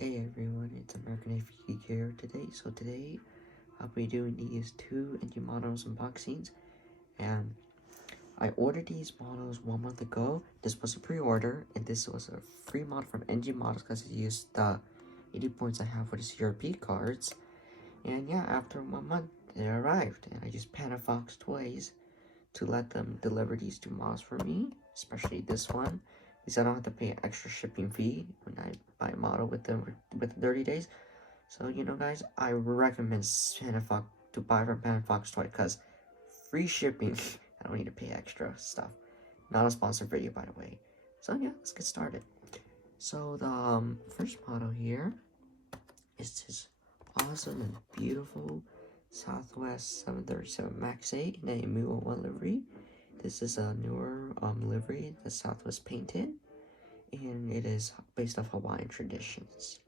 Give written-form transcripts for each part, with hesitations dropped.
Hey everyone, it's American AV here today. So today I'll be doing these two NG models unboxings, and I ordered these models 1 month ago. This was a pre-order, and this was a free model from NG Models because it used the 80 points I have for the CRP cards. And yeah, after 1 month they arrived, and I used Panda Fox Toys to let them deliver these two models for me, especially this one, because I don't have to pay an extra shipping fee when I buy a model with them within 30 days. So, you know, guys, I recommend Panda Fox to buy from Panda Fox Toy because free shipping. I don't need to pay extra stuff. Not a sponsored video, by the way. So yeah, let's get started. So the first model here is this awesome and beautiful Southwest 737 Max 8 in the Imua 1 livery. This is a newer livery that Southwest painted, and it is based off Hawaiian traditions.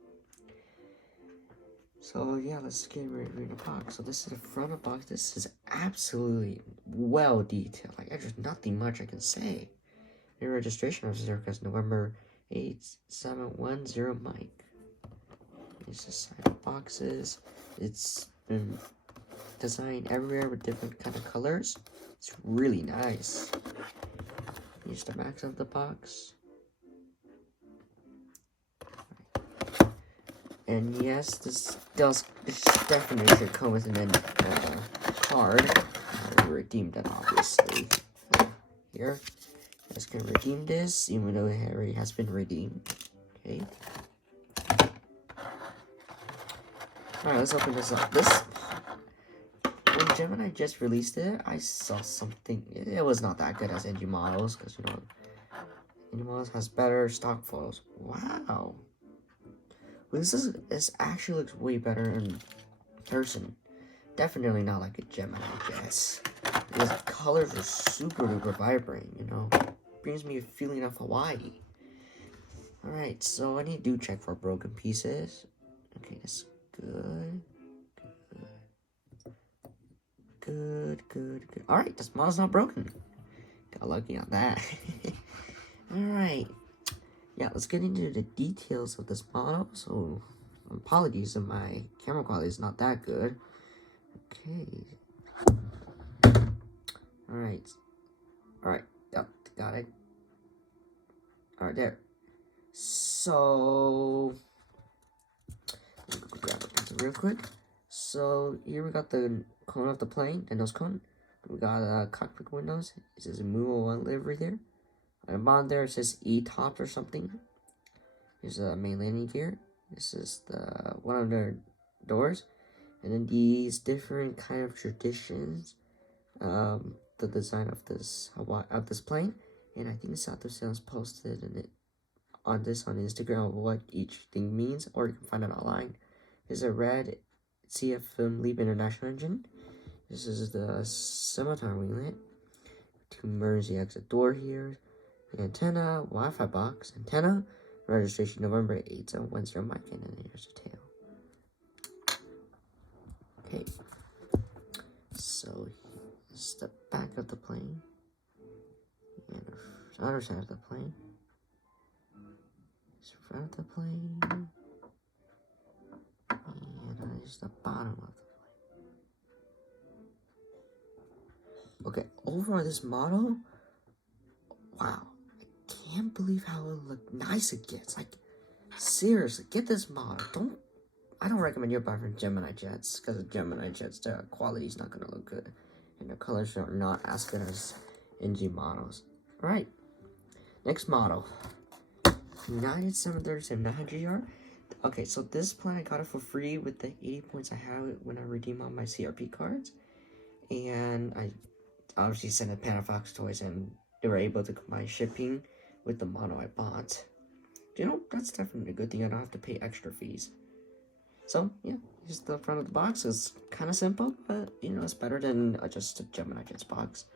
So yeah, let's get ready the box. So this is the front of the box. This is absolutely well detailed. Like, there's nothing much I can say. The registration of Circus November 8710 Mike. It's the side of boxes. It's been designed everywhere with different kind of colors. It's really nice. Here's the back of the box. And yes, this definitely should come with an card. I redeemed it, obviously. Here, you guys can redeem this, even though it already has been redeemed. Okay. Alright, let's open this up. When Gemini just released it, I saw something. It was not that good as NG Models, because, you know, NG Models has better stock photos. Wow. Well, this actually looks way better in person. Definitely not like a Gemini, I guess. Because the colors are super duper vibrant, you know. Brings me a feeling of Hawaii. Alright, so I need to check for broken pieces. Okay, that's good. Good. Alright, this model's not broken. Got lucky on that. Alright. Yeah, let's get into the details of this model. So, apologies if my camera quality is not that good. Okay. Alright. Yep, got it. Alright, there. So, grab it real quick. So, here we got the cone of the plane, the nose cone. We got cockpit windows. It says Imua 1 livery there. On the bottom there, it says E-top or something. Here's the main landing gear. This is the one of the doors. And then these different kind of traditions. The design of this plane. And I think Southwest Sales posted on Instagram of what each thing means, or you can find it online. There's a red CF Film Leap International engine. This is the Scimitar winglet. Two emergency exit door here. The antenna, Wi-Fi box, antenna, registration November 8710 Mike, and then here's the tail. Okay. So here's the back of the plane. And the other side of the plane. Here's the front of the plane. And here's the bottom of the plane. Okay, overall this model, wow, I can't believe how nice it gets. Like, seriously, get this model. I don't recommend you buy from Gemini Jets, because of Gemini Jets, the quality is not going to look good, and the colors are not as good as NG Models. Alright, next model, United 737 900ER. Okay, so this plane, I got it for free with the 80 points I have when I redeem on my CRP cards, and I obviously sent it Panda Fox Toys, and they were able to combine shipping with the model I bought. You know, that's definitely a good thing. I don't have to pay extra fees. So, yeah, here's the front of the box. It's kind of simple, but, you know, it's better than just a Gemini Jets box.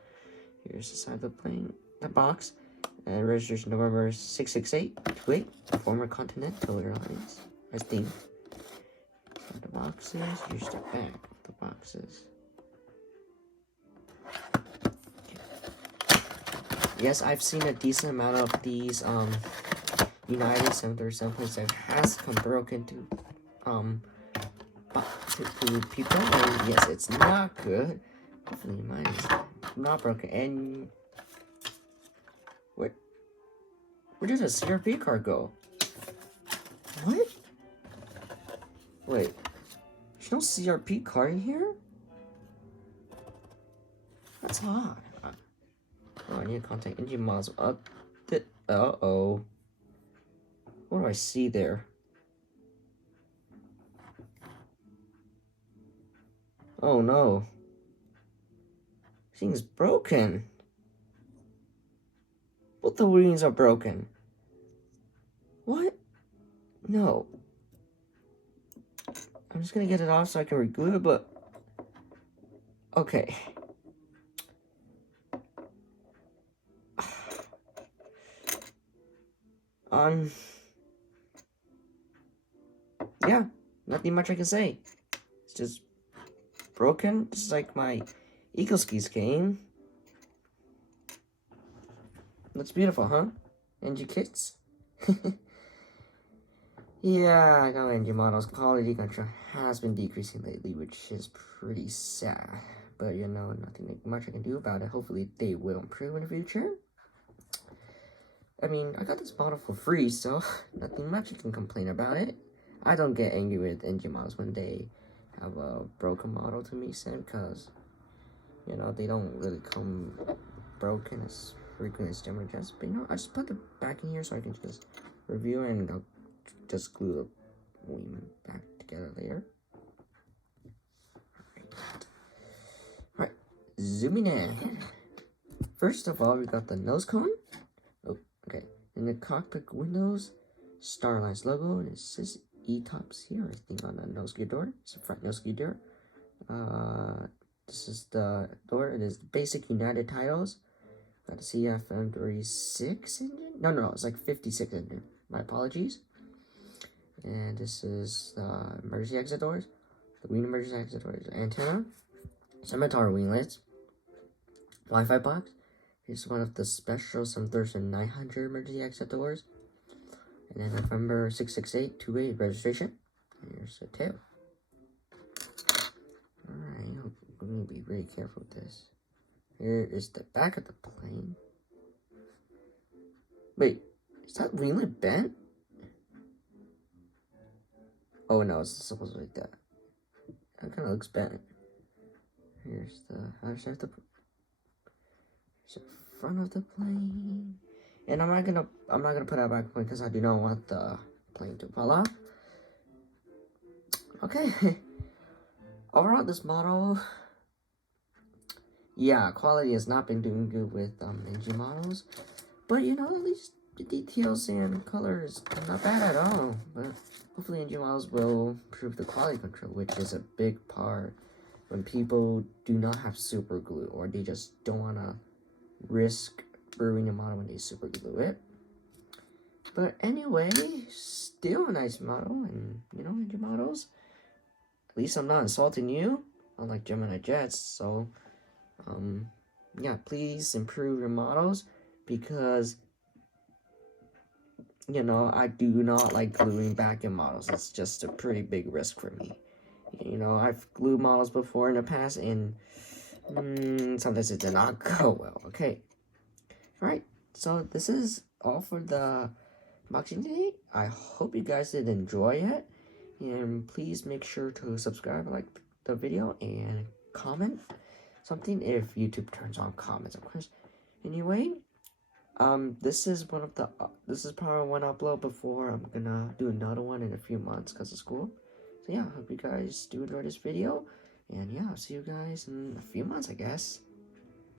Here's the side of the plane, the box. And registration November 66828, former Continental Airlines, I think. The boxes, here's the back of the boxes. Yes, I've seen a decent amount of these United 737.7 has come broken to people, and yes, it's not good. Hopefully mine is not broken. And where did the CRP card go? What? Wait, there's no CRP card in here? That's odd. Oh, I need to contact engine models. Uh-oh. What do I see there? Oh no. This thing is broken. Both the wings are broken. What? No. I'm just gonna get it off so I can reglue it, but... Okay. Yeah, nothing much I can say. It's just broken, just like my Eagle Skis game. Looks beautiful, huh? Engine kits? Yeah, I got engine models. Quality control has been decreasing lately, which is pretty sad. But you know, nothing much I can do about it. Hopefully they will improve in the future. I mean, I got this model for free, so nothing much I can complain about it. I don't get angry with engine models when they have a broken model to me sent, because, you know, they don't really come broken as frequent as Gemini Jets. But, you know, I just put the back in here so I can just review it, and I'll just glue the wing back together later. Alright, zooming in. First of all, we got the nose cone. Oh, okay. In the cockpit windows, Starline's logo, and it says E-tops here, I think, on the nose gear door. It's a front nose gear door. This is the door. It is the basic United titles. Got a CFM36 engine. No, it's like 56 engine. My apologies. And this is the emergency exit doors. The wing emergency exit doors. Antenna. Scimitar winglets. Wi-Fi box. Here's one of the special 737-900 emergency exit doors. And then November 668 2-way registration. Here's the tail. Alright, I'm going to be really careful with this. Here is the back of the plane. Wait, is that winglet bent? Oh no, it's supposed to be like that. That kind of looks bent. Here's the other side of the front of the plane. And I'm not gonna put that back plane because I do not want the plane to fall off. Okay. Overall, this model, yeah, quality has not been doing good with engine models, but you know, at least the details and colors are not bad at all. But hopefully engine models will improve the quality control, which is a big part when people do not have super glue, or they just don't want to risk ruining a model when they super glue it. But anyway, still a nice model, and you know, engine models, at least I'm not insulting you, unlike Gemini Jets. So yeah, please improve your models, because you know, I do not like gluing back in models. It's just a pretty big risk for me. You know, I've glued models before in the past, and sometimes it did not go well. Okay, alright, so this is all for the unboxing today. I hope you guys did enjoy it, and please make sure to subscribe, like the video, and comment something if YouTube turns on comments, of course. Anyway, this is probably one upload before I'm gonna do another one in a few months because of school. So yeah, hope you guys do enjoy this video, and yeah, I'll see you guys in a few months, I guess.